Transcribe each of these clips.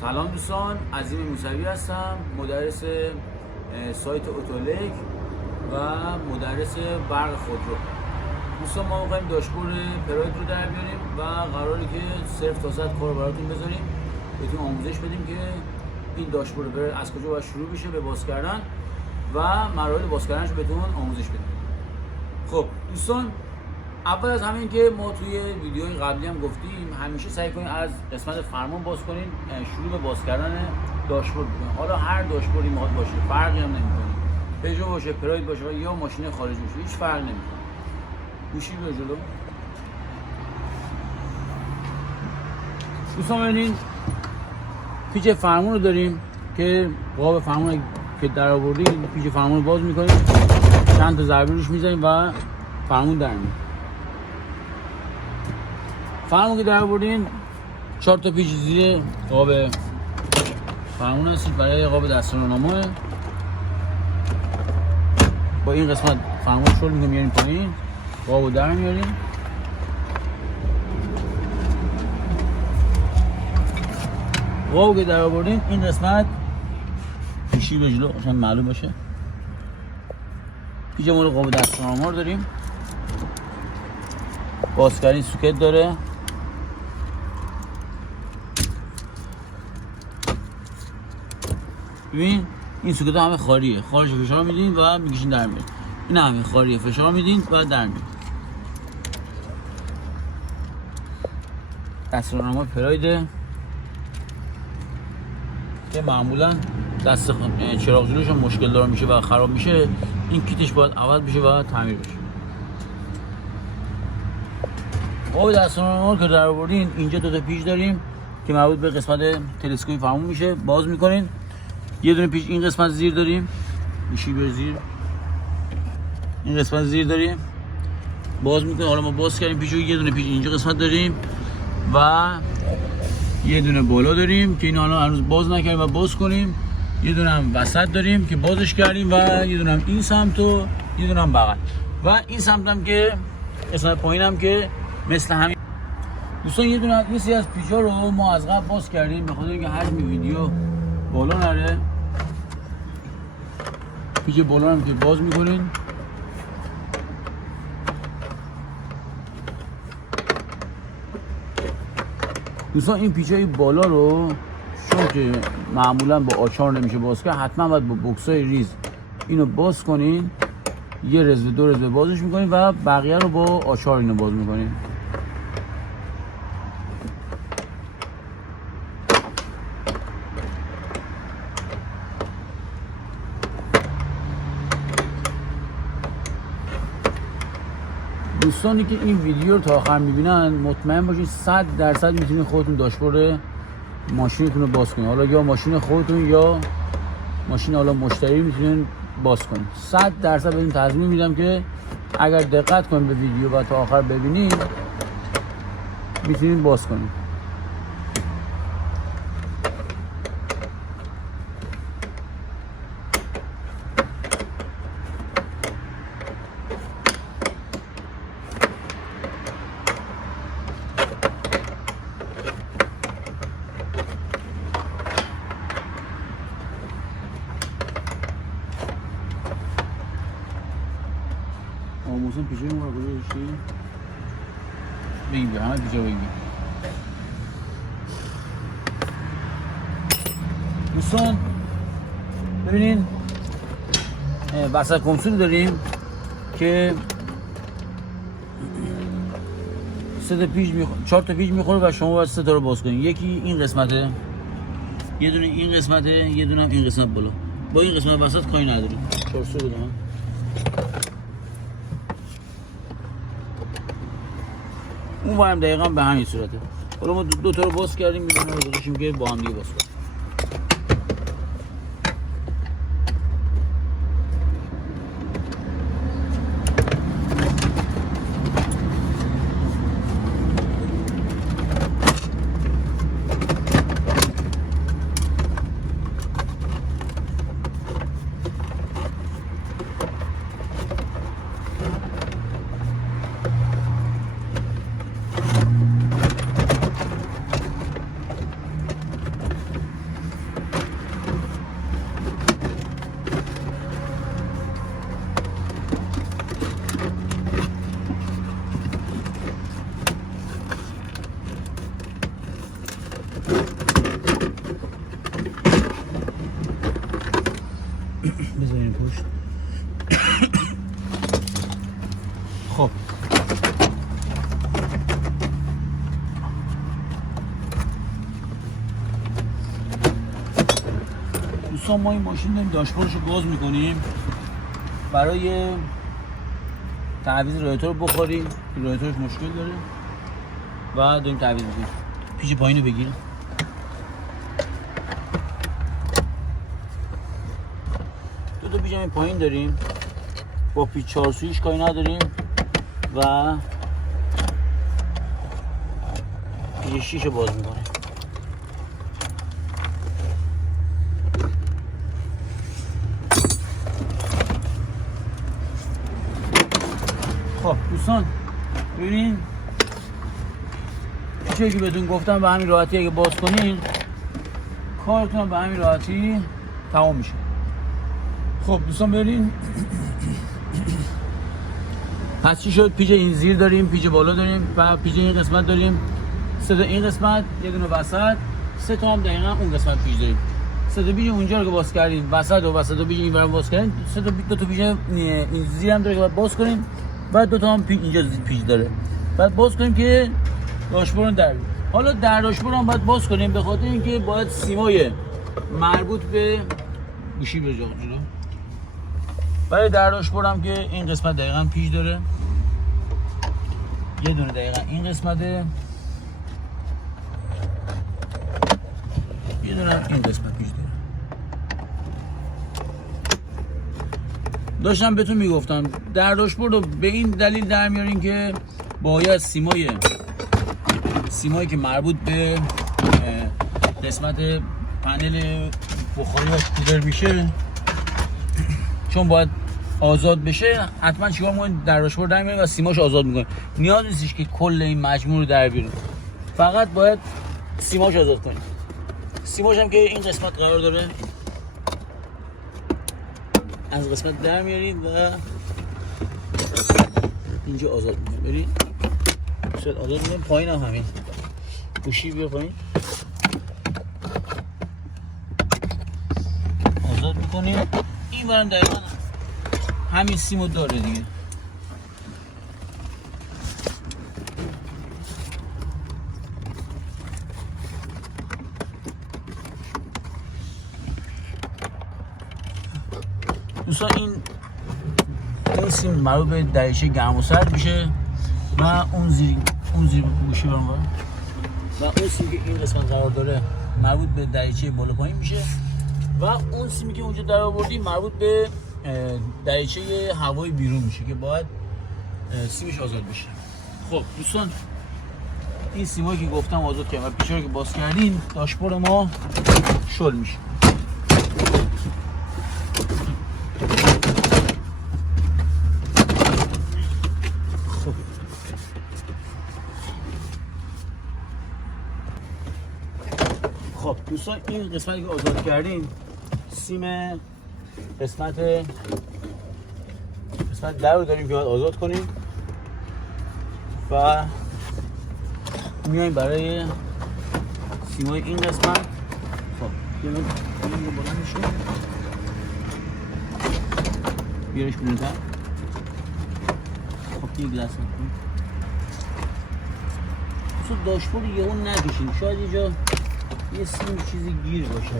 سلام دوستان، عظیم موسوی هستم، مدرس سایت اتولک و مدرس برق خودرو. دوستان ما می‌خوایم داشبورد پراید رو در بیاریم و قراره که صرف تا صد کار براتون بذاریم، بهتون آموزش بدیم که این داشبورد پراید از کجا باید شروع بشه به باز کردن و مراحل باز کردنش بهتون آموزش بدیم. خب دوستان، اول از همه این که ما توی ویدیوهای قبلی هم گفتیم همیشه سعی کنید از قسمت فرمان باز کنید، شروع به باز کردن داشبورد بکنید. حالا هر داشبوردی میخواد باشه فرقی هم نمیکنه، پژو باشه، پراید باشه یا ماشین خارجی باشه، هیچ فرقی نمیکنه. گوشی به جلو. دوستان ببینید پیچ فرمون رو داریم که قاب فرمون که در آوردیم، پیچ فرمون رو باز میکنیم، چند تا ضربه روش میزنیم و فرمون در میاد. فرمون که در آوردین 4 تا پیچ زیر قاب فرمون هستید برای قاب دستورالنامه. با این قسمت فرمون رو شل میاریم پایین، قاب رو در میاریم. قاب که در آوردین این قسمت پیشی به جلو عشان معلوم باشه. پیچ مورد قاب دستورالنامه رو داریم، بازکردن سوکت داره. ببین این سوکت همه خالیه، خارج فشار میدین و میکشین در میاد. این همه خالیه، فشار میدین و در میاد. دستورالنامه پرایده که معمولا دست چراغ جلوش مشکل دار میشه و خراب میشه، این کیتش باید عوض بشه و تعمیر بشه. قاب دستورالنامه که در آوردین اینجا 2 تا پیچ داریم که مربوط به قسمت تلسکوپی فرمون میشه، باز میکنین. یه دونه پیچ این قسمت زیر داریم، میشی به زیر، این قسمت زیر داریم، باز میکنیم. حالا ما باز کردیم پیچو، یه دونه پیچ اینجا قسمت داریم و یه دونه بالا داریم که این حالا هنوز باز نکردیم و باز کنیم. یه دونه هم وسط داریم که بازش کردیم و یه دونه هم این سمت و یه دونه هم بغل و این سمت هم که قسمت پایین هم که مثل همین. دوستان یه دونه از این از پیچا رو ما از قبل باز کردیم به خاطر اینکه حجم ویدیو بالا نره. پیچ بالا هم که باز میکنین، دوستان این پیچای بالا رو چون که معمولا با آچار نمیشه باز کرد، حتما باید با بوکسای ریز اینو باز کنین. یه رزوه 2 رزوه بازش میکنین و بقیه رو با آچار اینو باز میکنین. دوستانی که این ویدیو رو تا آخر میبینن مطمئن باشین 100% میتونین خودتون داشبورد ماشینتون رو باز کنین. حالا یا ماشین خودتون یا ماشین حالا مشتری میتونین باز کنین. 100% بهتون تضمین میدم که اگر دقت کنین به ویدیو و تا آخر ببینین میتونین باز کنین. آموزم پیچه اون رو گذاشتی؟ بگیم همه پیچه بگیم. دوستان ببینین وسط کنسول داریم که 4 تا پیچ میخوره و شما باید 3 تا رو باز کنید. یکی این قسمته، یه دونه این قسمته، یه دونه هم این قسمت بالا. با این قسمت وسط کاری نداریم. 400 بدم. اون ورم دقیقا به همین صورته. حالا ما 2 تا رو باز کردیم، می‌دونیم رو گذاشتیم که با هم دیگه باز کنیم. گوشت. خب دوستان ما این ماشین داریم داشبوردش رو باز میکنیم برای تعویض رادیاتور بخوریم که رادیاتورش مشکل داره و داریم تعویض میکنیم. پیچ پایین رو بگیر. دو تا پیچ همین پایین داریم با پیچ 4 سویش کاری نداریم و پیچ 6 رو باز میکنیم. خب دوستان ببینین چیزی که بهتون گفتم به همین راحتی اگه باز کنین کارتون به همین راحتی تمام میشه. خب دوستان برین. پس چی شد؟ پیچ این زیر داریم، پیچ بالا داریم و پیچ این قسمت داریم. سه تا این قسمت، یه دونه وسط، سه تا هم دقیقاً اون قسمت پیچ داریم. سه تا پیچ اونجا رو که باز کردیم، وسط و پیچ اینور باز کردیم، دو تا پیچ این زیر هم داره که باید باز کنیم. بعد دو تا هم اینجا پیچ داره. بعد باز کنیم که داشبورد در بیاد. حالا در داشبورد هم باید باز کنیم به خاطر اینکه باید سیمای مربوط به گوشی به جا جلو. برای در داشبورد هم که این قسمت دقیقاً پیچ داره. یه دونه دقیقاً این قسمته. یه دونه این قسمت پیچ داره. داشتم بهتون میگفتم در داشبورد رو به این دلیل در میارین که باید سیمایی که مربوط به قسمت پنل بخاری و کولر میشه چون باید آزاد بشه حتما چیکار می‌کنید در داشبورد در میارین و سیماش آزاد میکنید. نیاز نیستش که کل این مجموع رو در بیارین، فقط باید سیماش آزاد کنید. سیماش هم که این قسمت قرار داره از قسمت در میارید و اینجا آزاد میکنید. برید شاید آزاد میکنید. پایین هم همین گوشی بیار پایین آزاد میکنید. این برم دقیقا همین سیمو داره دیگه. دوستان این سیم مربوط به دریچه گرم و سرد میشه و اون زیر گوشی برام و اون سیمی که این قسمت قرار داره مربوط به دریچه بالا پایین میشه و اون سیمی که اونجا در آوردیم مربوط به دریچه هوای بیرون میشه که باید سیمش آزاد بشه. خب دوستان این سیمایی که گفتم آزاد کردم و پیچا رو که باز کردیم داشبورد ما شل میشه. خب دوستان این قسمتی که آزاد کردیم سیم قسمت در رو داریم که باید آزاد کنیم و میایم برای سیمای این قسمت. خب این رو بلند میشه بیارش بلندتر. خب دیگه دست کنیم داشبورد یهو نکشیم، شاید اینجا یه سیم چیزی گیر باشه.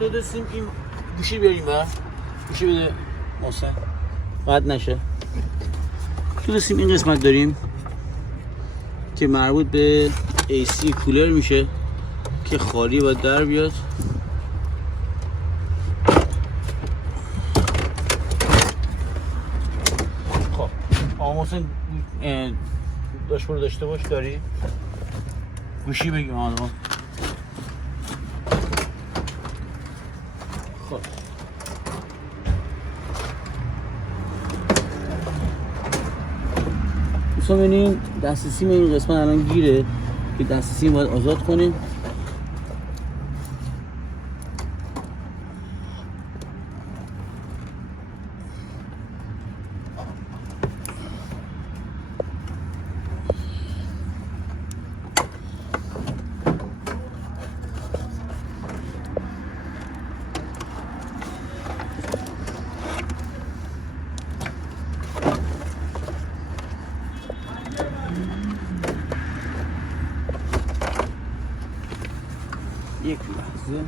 دو سیم این گوشی بیاریم و گوشی بده محسن قطع نشه. دو سیم این قسمت داریم که مربوط به AC کولر میشه که خالی باید در بیاد. محسن داشبورد داشته باش داری؟ گوشی بگیم آدم. خب دوستان ببینیم دست سیم این قسمت الان گیره که دست سیم باید آزاد کنیم. لحظه.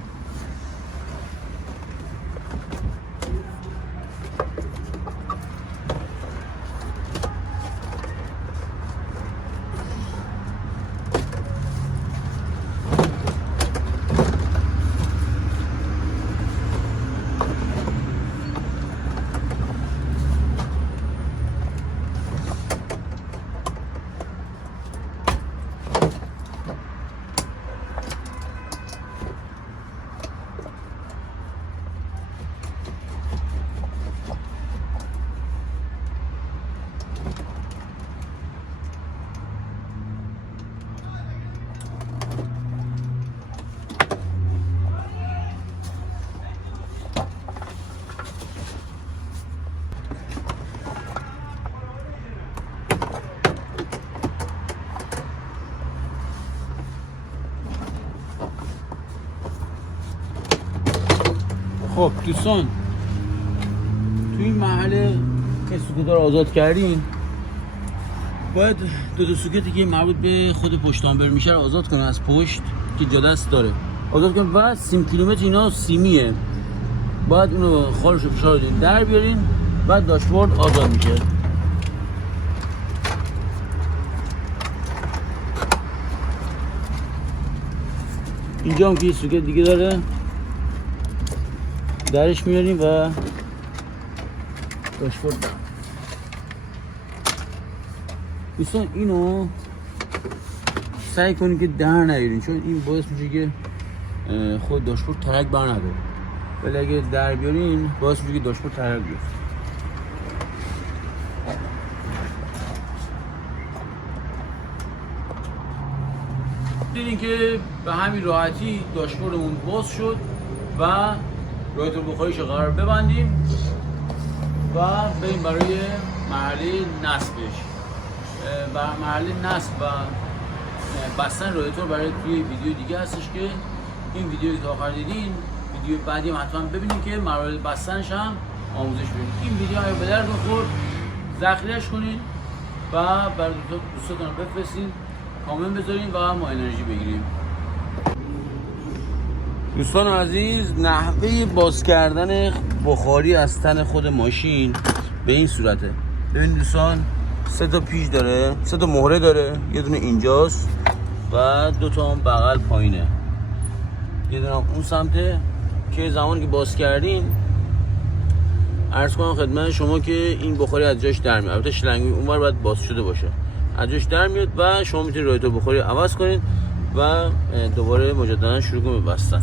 خب دوستان، توی این مرحله که سوکت‌ها رو آزاد کردین، باید دو سوکتی که مربوط به خود پشت آمبر میشه رو آزاد کنین از پشت که جا دست داره، آزاد کنین. و سیم کیلومتر اینا سیمیه، باید اونو خالش رو فشار بدین در بیارین، بعد داشبورد آزاد میشه. اینجا هم که یه سوکت دیگه داره، درش میاریم و داشبورد دارم. دوستان اینو سعی کنید که در نیارین، چون این باعث میشه که خود داشبورد ترک بر نداره، ولی اگه در بیارین باعث میشه که داشبورد ترک بیفته. دیدین که به همین راحتی داشبوردمون باز شد و رادیاتور بخاریش رو قرار ببندیم و بریم برای مرحله نصبش. و مرحله نصب و بستن رادیاتور برای توی ویدیو دیگه هستش که این ویدیویی که تا آخر دیدین، ویدیو بعدی هم حتما ببینید که مراحل بستنش هم آموزش بدید. این ویدیو رو به دردتون خورد ذخیره‌اش کنین و برای دوستاتون بفرستین، کامنت بذارین و ما انرژی بگیریم. دوستان عزیز، نحوه باز کردن بخاری از تن خود ماشین به این صورته. ببین دوستان، 3 تا پیچ داره، 3 تا مهره داره، یه دونه اینجاست و 2 تا هم بغل پایینه، یه دونه هم اون سمته که زمانی که باز کردین عرض کنم خدمت شما که این بخاری از جاش در میاد. البته شلنگ اونور باید باز شده باشه، از جاش در میاد و شما میتونید رادیاتور بخاری عوض کنید و دوباره مجددا شروع کنید به بستن.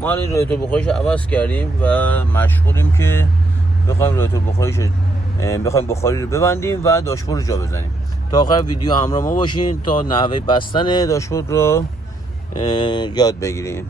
ما الان رادیاتور بخاریش عوض کردیم و مشغولیم که بخوایم رادیاتور بخاریش بخوایم بخاری رو ببندیم و داشبورد رو جا بزنیم. تا آخر ویدیو همراه ما باشین تا نحوه بستن داشبورد رو یاد بگیریم.